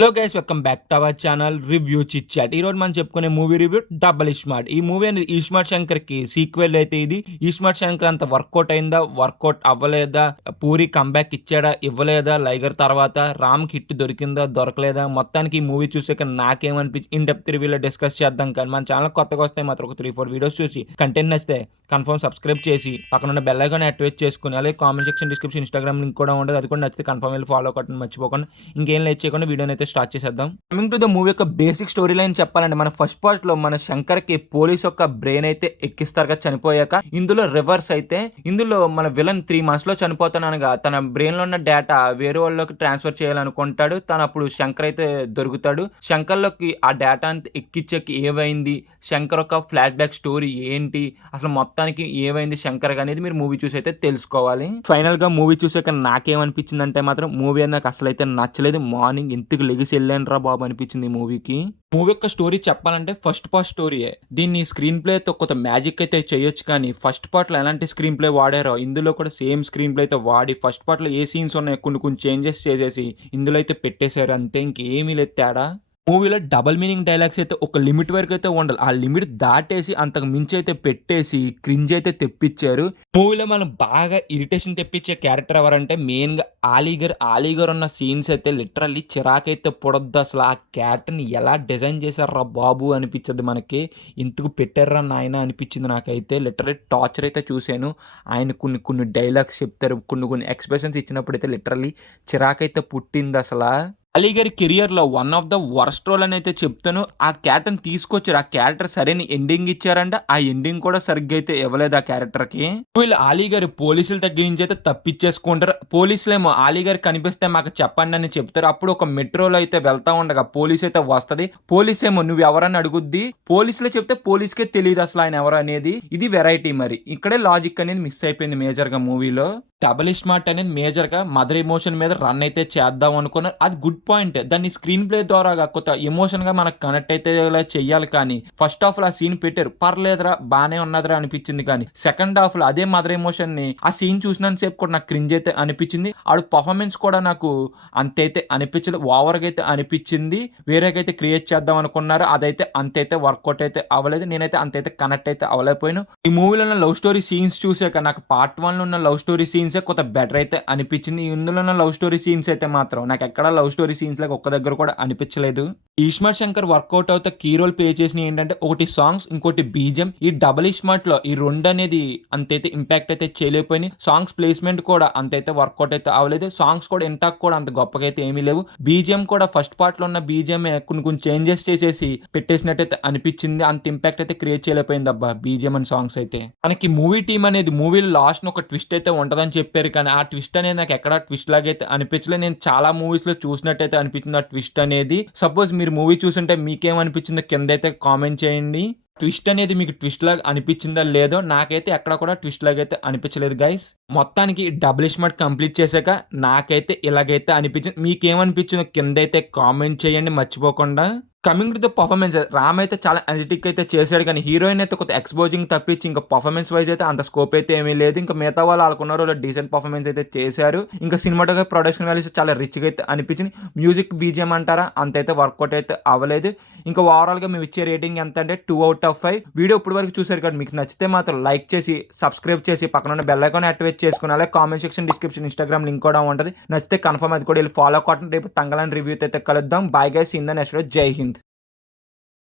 Hello guys, welcome back to our channel review chit chat. ఈ రోజు మనం చెప్పుకునే మూవీ రివ్యూ డబల్ ఇస్మార్ట్. ఈ మూవీ అనేది ఇస్మార్ట్ శంకర్ కి సీక్వెల్ అయితే ఇది. ఇస్మార్ట్ శంకర్ అంత వర్కౌట్ అయిందా, వర్కౌట్ అవ్వలేదా, పూరి కంబ్యాక్ ఇచ్చాడా, ఇవ్వలేదా, లైగర్ తర్వాత రామ్ హిట్ దొరికిందా, దొరకలేదా, మొత్తానికి ఈ మూవీ చూసాక నాకేమనిపించి ఇన్ డెప్త్ రివ్యూలో డిస్కస్ చేద్దాం. కానీ మన ఛానల్ కొత్తగా వస్తాయి మాత్రం ఒక 3-4 వీడియోస్ చూసి కంటెంట్ నచ్చితే కన్ఫర్మ్ సబ్స్క్రైబ్ చేసి పక్కన ఉన్న బెల్ ఐకాన్ యాక్టివేట్ చేసుకుని, అలాగే comment section, description, Instagram link కూడా ఉండదు, అది కూడా నచ్చితే కన్ఫర్మ్ వెళ్ళి ఫాలో కొట్టండి మర్చిపోకుండా. ఇంకేం లేట్ చేయకుండా వీడియోని అయితే స్టార్ట్ చేసేద్దాం. కమింగ్ టు ద మూవీ యొక్క బేసిక్ స్టోరీ లైన్ చెప్పాలంటే, మన ఫస్ట్ పార్ట్ లో మన శంకర్ కి పోలీస్ యొక్క బ్రెయిన్ అయితే ఎక్కిస్తారు కదా చనిపోయాక. ఇందులో రివర్స్ అయితే, ఇందులో మన విలన్ 3 months లో చనిపోతానగా తన బ్రెయిన్ లో ఉన్న డేటా వేరే వాళ్ళకి ట్రాన్స్ఫర్ చేయాలనుకుంటాడు. తను అప్పుడు శంకర్ అయితే దొరుకుతాడు. శంకర్ లోకి ఆ డేటా అంతా ఎక్కించాక ఏమైంది, శంకర్ యొక్క ఫ్లాష్ బ్యాక్ స్టోరీ ఏంటి, అసలు మొత్తానికి ఏమైంది శంకర్ అనేది మీరు మూవీ చూసి అయితే తెలుసుకోవాలి. ఫైనల్ గా మూవీ చూసాక నాకేమనిపించింది అంటే మాత్రం, మూవీ నాకు అసలు అయితే నచ్చలేదు. మార్నింగ్ ఇంతకు లెగిసి వెళ్ళాను రా బాబు అనిపించింది మూవీకి. మూవీ యొక్క స్టోరీ చెప్పాలంటే ఫస్ట్ పార్ట్ స్టోరీయే. దీన్ని స్క్రీన్ ప్లేతో కొంత మ్యాజిక్ అయితే చేయొచ్చు, కానీ ఫస్ట్ పార్ట్ లో ఎలాంటి స్క్రీన్ ప్లే వాడారో ఇందులో కూడా సేమ్ స్క్రీన్ ప్లే అయితే వాడి ఫస్ట్ పార్ట్ లో ఏ సీన్స్ ఉన్నాయో కొన్ని చేంజెస్ చేసేసి ఇందులో అయితే పెట్టేశారు. అంతే, ఇంకేమీ లేదు తేడా. మూవీలో డబల్ మీనింగ్ డైలాగ్స్ అయితే ఒక లిమిట్ వరకు అయితే ఉండాలి, ఆ లిమిట్ దాటేసి అంతకు మించి అయితే పెట్టేసి క్రింజ్ అయితే తెప్పించారు. మూవీలో మనం బాగా ఇరిటేషన్ తెప్పించే క్యారెక్టర్ ఎవరంటే మెయిన్గా ఆలీగర్ ఉన్న సీన్స్ అయితే లిటరల్లీ చిరాకైతే పొడొద్దు. అసలు ఆ క్యారెక్టర్ని ఎలా డిజైన్ చేశారా బాబు అనిపించదు మనకి. ఇందుకు పెట్టారా నాయన అనిపించింది నాకైతే. లిటరల్లీ టార్చర్ అయితే చూశాను. ఆయన కొన్ని డైలాగ్స్ చెప్తారు, కొన్ని ఎక్స్ప్రెషన్స్ ఇచ్చినప్పుడు అయితే లిటరల్లీ చిరాకైతే పుట్టింది అసలు. అలీ గారి కెరియర్లో one of the worst role అని అయితే చెప్తాను. ఆ క్యారెక్టర్ని తీసుకొచ్చారు, ఆ క్యారెక్టర్ సరైన ఎండింగ్ ఇచ్చారంటే ఆ ఎండింగ్ కూడా సరిగ్గా అయితే ఇవ్వలేదు ఆ క్యారెక్టర్కి. వీళ్ళు అలీ గారి పోలీసుల దగ్గర నుంచి అయితే తప్పించేసుకుంటారు. పోలీసులేమో అలీ గారు కనిపిస్తే మాకు చెప్పండి అని చెప్తారు. అప్పుడు ఒక మెట్రోలో అయితే వెళ్తా ఉండగా పోలీస్ అయితే వస్తుంది. పోలీస్ ఏమో నువ్వు ఎవరని అడుగుద్ది. పోలీసులే చెప్తే పోలీస్కే తెలియదు అసలు ఆయన ఎవరు అనేది. ఇది వెరైటీ. మరి ఇక్కడే లాజిక్ అనేది మిస్ అయిపోయింది మేజర్గా మూవీలో. డబల్ స్మార్ట్ అనేది మేజర్గా మదర్ ఎమోషన్ మీద రన్ అయితే చేద్దాం అనుకున్నారు. అది గుడ్ పాయింట్. దాన్ని స్క్రీన్ ప్లే ద్వారా కొత్త ఎమోషన్గా మనకు కనెక్ట్ అయితే చెయ్యాలి. కానీ ఫస్ట్ హాఫ్లో ఆ సీన్ పెట్టారు, పర్లేదురా బాగానే ఉన్నదిరా అనిపించింది. కానీ సెకండ్ హాఫ్లో అదే మదర్ ఎమోషన్ని ఆ సీన్ చూసినంత సేపు కూడా నాకు క్రింజ్ అయితే అనిపించింది. ఆడు పర్ఫార్మెన్స్ కూడా నాకు అంతైతే అనిపించలేదు, ఓవర్గా అయితే అనిపించింది. వేరేకైతే క్రియేట్ చేద్దాం అనుకున్నారు, అదైతే అంతైతే వర్కౌట్ అయితే అవ్వలేదు. నేనైతే అంతైతే కనెక్ట్ అయితే అవ్వలేకపోయాను. ఈ మూవీలో ఉన్న లవ్ స్టోరీ సీన్స్ చూసాక నాకు పార్ట్ 1లో ఉన్న లవ్ స్టోరీ సీన్సే కొంత బెటర్ అయితే అనిపించింది. ఇందులో ఉన్న లవ్ స్టోరీ సీన్స్ అయితే మాత్రం నాకు ఎక్కడ లవ్ స్టోరీ సీన్స్ లాగా ఒక్క దగ్గర కూడా అనిపించలేదు. ఇస్మార్ట్ శంకర్ వర్కౌట్ అవుతా కీ రోల్ ప్లే చేసిన ఏంటంటే ఒకటి సాంగ్స్, ఇంకోటి బీజిఎం. ఈ డబల్ ఇస్మార్ట్ లో ఈ రెండు అనేది అంతైతే ఇంపాక్ట్ అయితే చేయలేకపోయినాయి. సాంగ్స్ ప్లేస్మెంట్ కూడా అంతైతే వర్కౌట్ అయితే అవ్వలేదు. సాంగ్స్ కూడా ఇంటాక్ కూడా అంత గొప్పగా అయితే ఏమీ లేవు. బీజిఎం కూడా ఫస్ట్ పార్ట్ లో ఉన్న బీజిఎం కొన్ని చేంజెస్ చేసేసి పెట్టేసినట్టయితే అనిపించింది. అంత ఇంపాక్ట్ అయితే క్రియేట్ చేయలేకపోయింది అబ్బా బీజిఎం అండ్ సాంగ్స్ అయితే. మనకి మూవీ టీమ్ అనేది మూవీలో లాస్ట్ ఒక ట్విస్ట్ అయితే ఉంటదని చెప్పారు, కానీ ఆ ట్విస్ట్ అనేది నాకు ఎక్కడ ట్విస్ట్ లాగా అయితే అనిపించలేదు. నేను చాలా మూవీస్ లో చూసినట్టయితే అనిపించింది ఆ ట్విస్ట్ అనేది. సపోజ్ మీరు మూవీ చూసుంటే మీకేమనిపించిందో కింద అయితే కామెంట్ చేయండి. ట్విస్ట్ అనేది మీకు ట్విస్ట్ లాగా అనిపించిందా లేదో, నాకైతే ఎక్కడ కూడా ట్విస్ట్ లాగా అయితే అనిపించలేదు గైస్. మొత్తానికి డబుల్ స్మార్ట్ కంప్లీట్ చేశాక నాకైతే ఇలాగైతే అనిపించింది. మీకేమనిపించిందో కింద అయితే కామెంట్ చేయండి మర్చిపోకుండా. Coming to the performance, Ram అయితే చాలా ఎనర్జెటిక్ అయితే చేశాడు, కానీ హీరోయిన్ అయితే కొంత ఎక్స్పోజింగ్ తప్పించి ఇంకా పర్ఫార్మెన్స్ వైజ్ అయితే అంత స్కోప్ అయితే ఏమీ లేదు. ఇంకా మిగతా వాళ్ళు ఆడుకున్నారు, డీసెంట్ పర్ఫార్మెన్స్ అయితే చేశారు. ఇంకా సినిమాటోగ్రఫీ ప్రొడక్షన్ వాల్యూస్ చాలా రిచ్గా అయితే అనిపించింది. మ్యూజిక్ బీజిఎం అంటారా అంతైతే వర్కౌట్ అయితే అవ్వలేదు. ఇంకా ఓవరాల్గా మేము ఇచ్చే రేటింగ్ ఎంత అంటే 2/5. వీడియో ఇప్పుడు వరకు చూసారు కాబట్టి మీకు నచ్చితే మాత్రం లైక్ చేసి సబ్స్క్రైబ్ చేసి పక్కన ఉన్న బెల్ ఐకాన్ యాక్టివేట్ చేసుకుని, అలాగే comment section, description, Instagram link కూడా ఉంటుంది. నచ్చితే కన్ఫర్మ్ అది కూడా వెళ్ళి ఫాలో కావడం. రేపు తంగలని రివ్యూతో అయితే కలుద్దాం. Bye guys, in the next. జై హింద్.